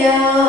yeah.